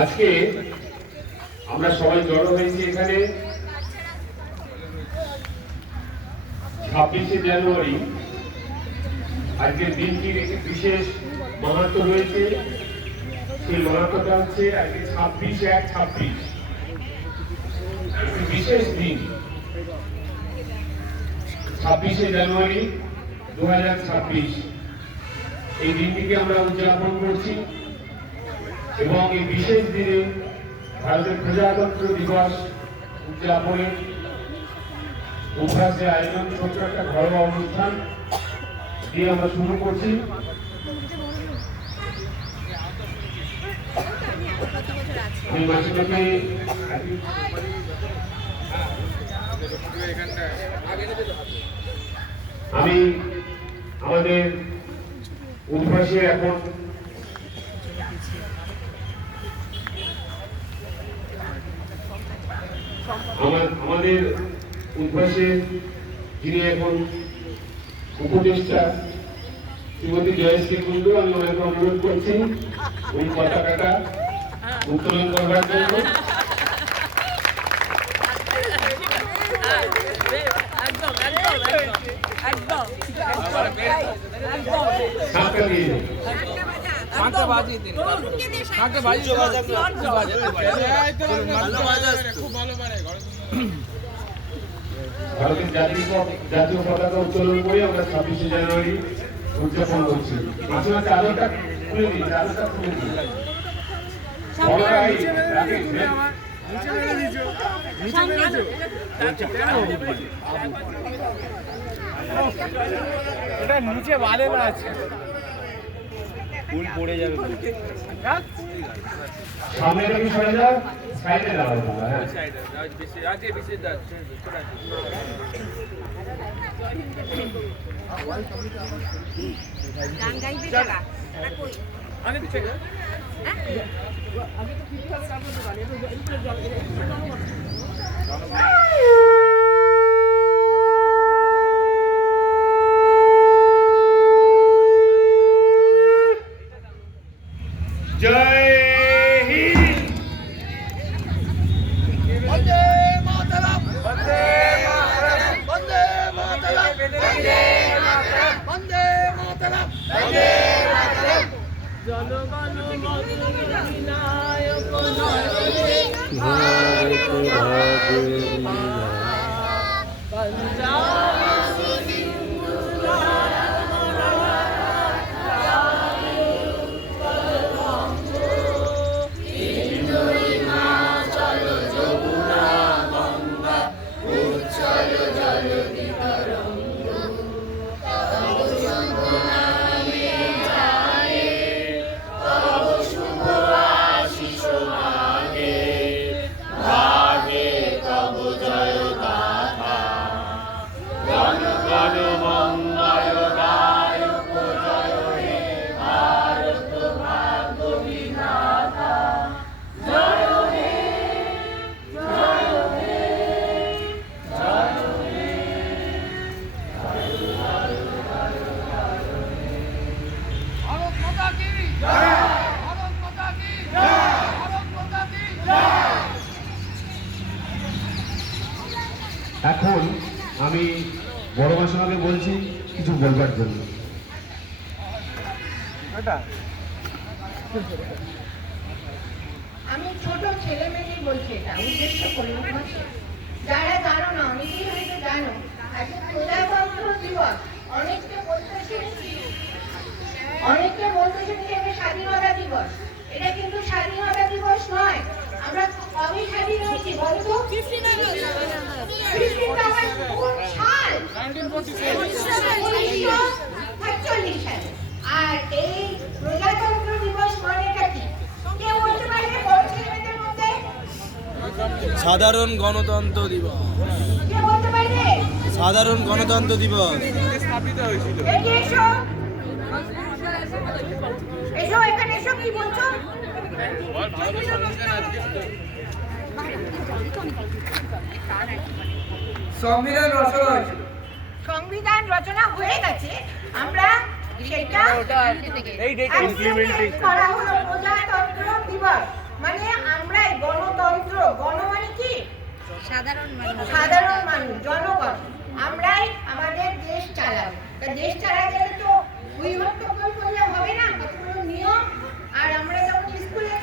আজকে আমরা সবাই জড়ো হয়েছি এখানে 26শে জানুয়ারি। আজকের দিনটির একটি বিশেষ মাহাত্ম্য রয়েছে। সেই মাহাত্ম্যটা হচ্ছে আজকে 26/1/26, একটি বিশেষ দিন। 26শে জানুয়ারি 2026 এই দিনটিকে আমরা উদযাপন করছি এবং এই বিশেষ দিনে ভারতের প্রজাতন্ত্র দিবস উদযাপনের উদ্ভাসে আয়োজন ছোট্ট একটা ঘরোয়া অনুষ্ঠান দিয়ে আমরা শুরু করছি। আমি মাসিমাকে আমি আমাদের উদ্ভাসে এখন আমাদের উদ্ভাসে যিনি এখন উপদেষ্টা শ্রীমতী জয়শ্রী কুণ্ডু, আমি ওনাকে অনুরোধ করছি ওই পতাকাটা উত্তোলন করবার জন্য। ভারতের জাতীয় পতাকা উত্তোলন করে আমরা 26শে জানুয়ারি উদযাপন করছি। মাঝে চাদরটা খুলে দিই, চাদরটা খুলে দিই। এটা নিচে বালে না আছে, ফুল পড়ে যাবে। সামনে থেকে সরে যাও, সাইডে দাও। হ্যাঁ, আগে বেশি যাচ্ছে। গান গাইবে যারা কই আগে পিছে না আগে তো পিছে হবে, তারপর তো গান এটা জল জয় হিন্দ। বন্দে মাতরম, বন্দে মাতরম, বন্দে মাতরম, বন্দে মাতরম, বন্দে মাতরম, বন্দে মাতরম। জনগণ মন অধিনায়ক নয়নে ভারত ভাগ্য পঞ্জাব সিন্ধু এখন আমি বড় মাসিমাকে বলছি কিছু বলবার জন্য। আমি ছোট ছেলে মেয়েদের বলছি, এটা উদ্দেশ্য করে। যারা জানো না, অনেকেই হয়তো জানো, আজকে প্রজাতন্ত্র দিবস। অনেকে বলতেছেন যে এটা স্বাধীনতা দিবস। এটা কিন্তু স্বাধীনতা দিবস নয়। আমরা কবে স্বাধীন হয়েছি বলতো? 15 আগস্ট কোন সাল? 1947 সালে। আর এই প্রজাতন্ত্র দিবস মানেটা কি? কে বলতে পারবে বড় ছেলেমেয়েদের মধ্যে? সাধারণ গণতন্ত্র দিবস। কে বলতে পারবে? সাধারণ গণতন্ত্র দিবস স্থাপিত হয়েছিল। এগিয়ে এসো, এসো এখানে এসো। কি বলছো? সংবিধান রচনা হয়েছিল। সংবিধান রচনা হয়ে গেছে, আমরা সেটা এই ডেটে ইমপ্লিমেন্টিং করা হলো প্রজাতন্ত্র দিবস। মানে আমরা এই গণতন্ত্র, গণ মানে কি? সাধারণ মানুষ, সাধারণ মানুষ, জনগণ, আমরাই আমাদের দেশ চালাবো। তা দেশ চালাতে গেলে তো উইহট্টগোল করলে হবে না, কতগুলো নিয়ম। আর আমরা যখন স্কুলে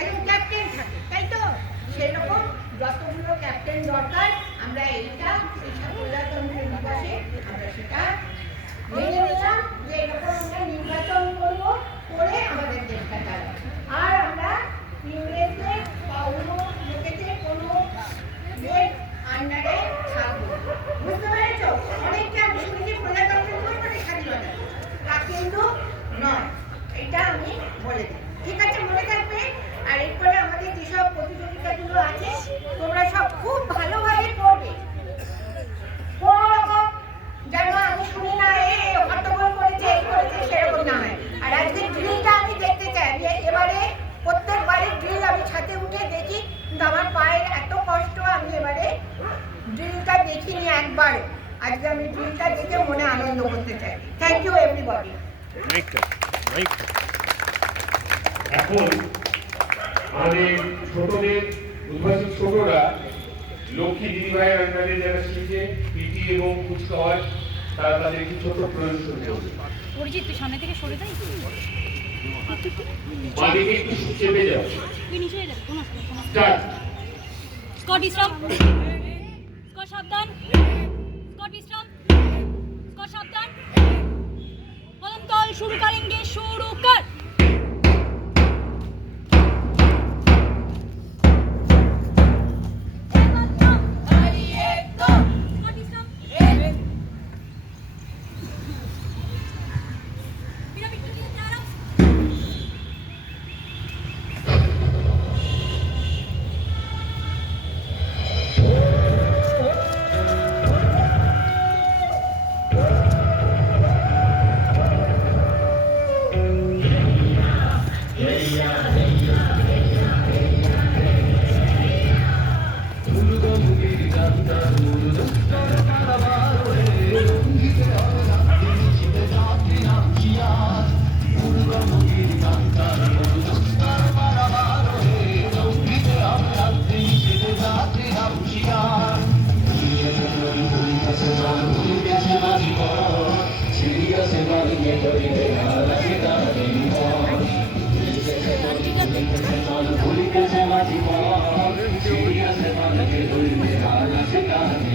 একজন ক্যাপ্টেন থাকে, তাই তো সেরকম যতগুলো ক্যাপ্টেন দরকার আমরা এইটা এই প্রজাতন্ত্র দিবসে আমরা সেটা মেনে নিলাম যে এরকম আমরা নির্বাচন করবো, করে আমাদের দেশটা চালাবো। আর আমরা ইংরেজদের বা অন্য লোকেদের কোনো আন্ডারে থাকবো। বুঝতে পেরেছ? অনেককে আমি শুনেছি প্রজাতন্ত্র দিবস মানে স্বাধীনতা, তা কিন্তু নয়, এটা আমি বলে দিই। ঠিক আছে, মনে থাকবে। আর এরপরে আমাদের যেসব প্রতিযোগিতাগুলো আছে তোমরা সব খুব ভালোভাবে করবে। কোনো রকম যেন আমি শুনি না হট্টগোল করেছে, এই করেছে, সেরকম না হয়। আর আজকে ড্রিলটা আমি দেখতে চাই। এবারে প্রত্যেকবারের ড্রিল আমি ছাদে উঠে দেখি, কিন্তু আমার পায়ের এত কষ্ট, আমি এবারে ড্রিলটা দেখিনি একবারও। আজকে আমি ড্রিলটা দেখে মনে আনন্দ করতে চাই। Thank you everybody. এখন আমাদের ছোটদের উদ্ভাসিক ছোটরা লক্ষ্মী দিদিভাইয়ের আন্ডারে যারা শিখে পিটি এবং কুচকাওয়াজ, তারা তাদের একটি ছোট প্রদর্শন করবে। পরিচিত, তুই সামনে থেকে সরে যাই, বাদিকে একটু চেপে যাও। তুই নিচে হয়ে যাবে। স্টার্ট। স্কট বিশ্রাম, স্কট সাবধান, স্কট বিশ্রাম, স্কট সাবধান, কদম তল, শুরু করেंगे, শুরু কর। Gracias.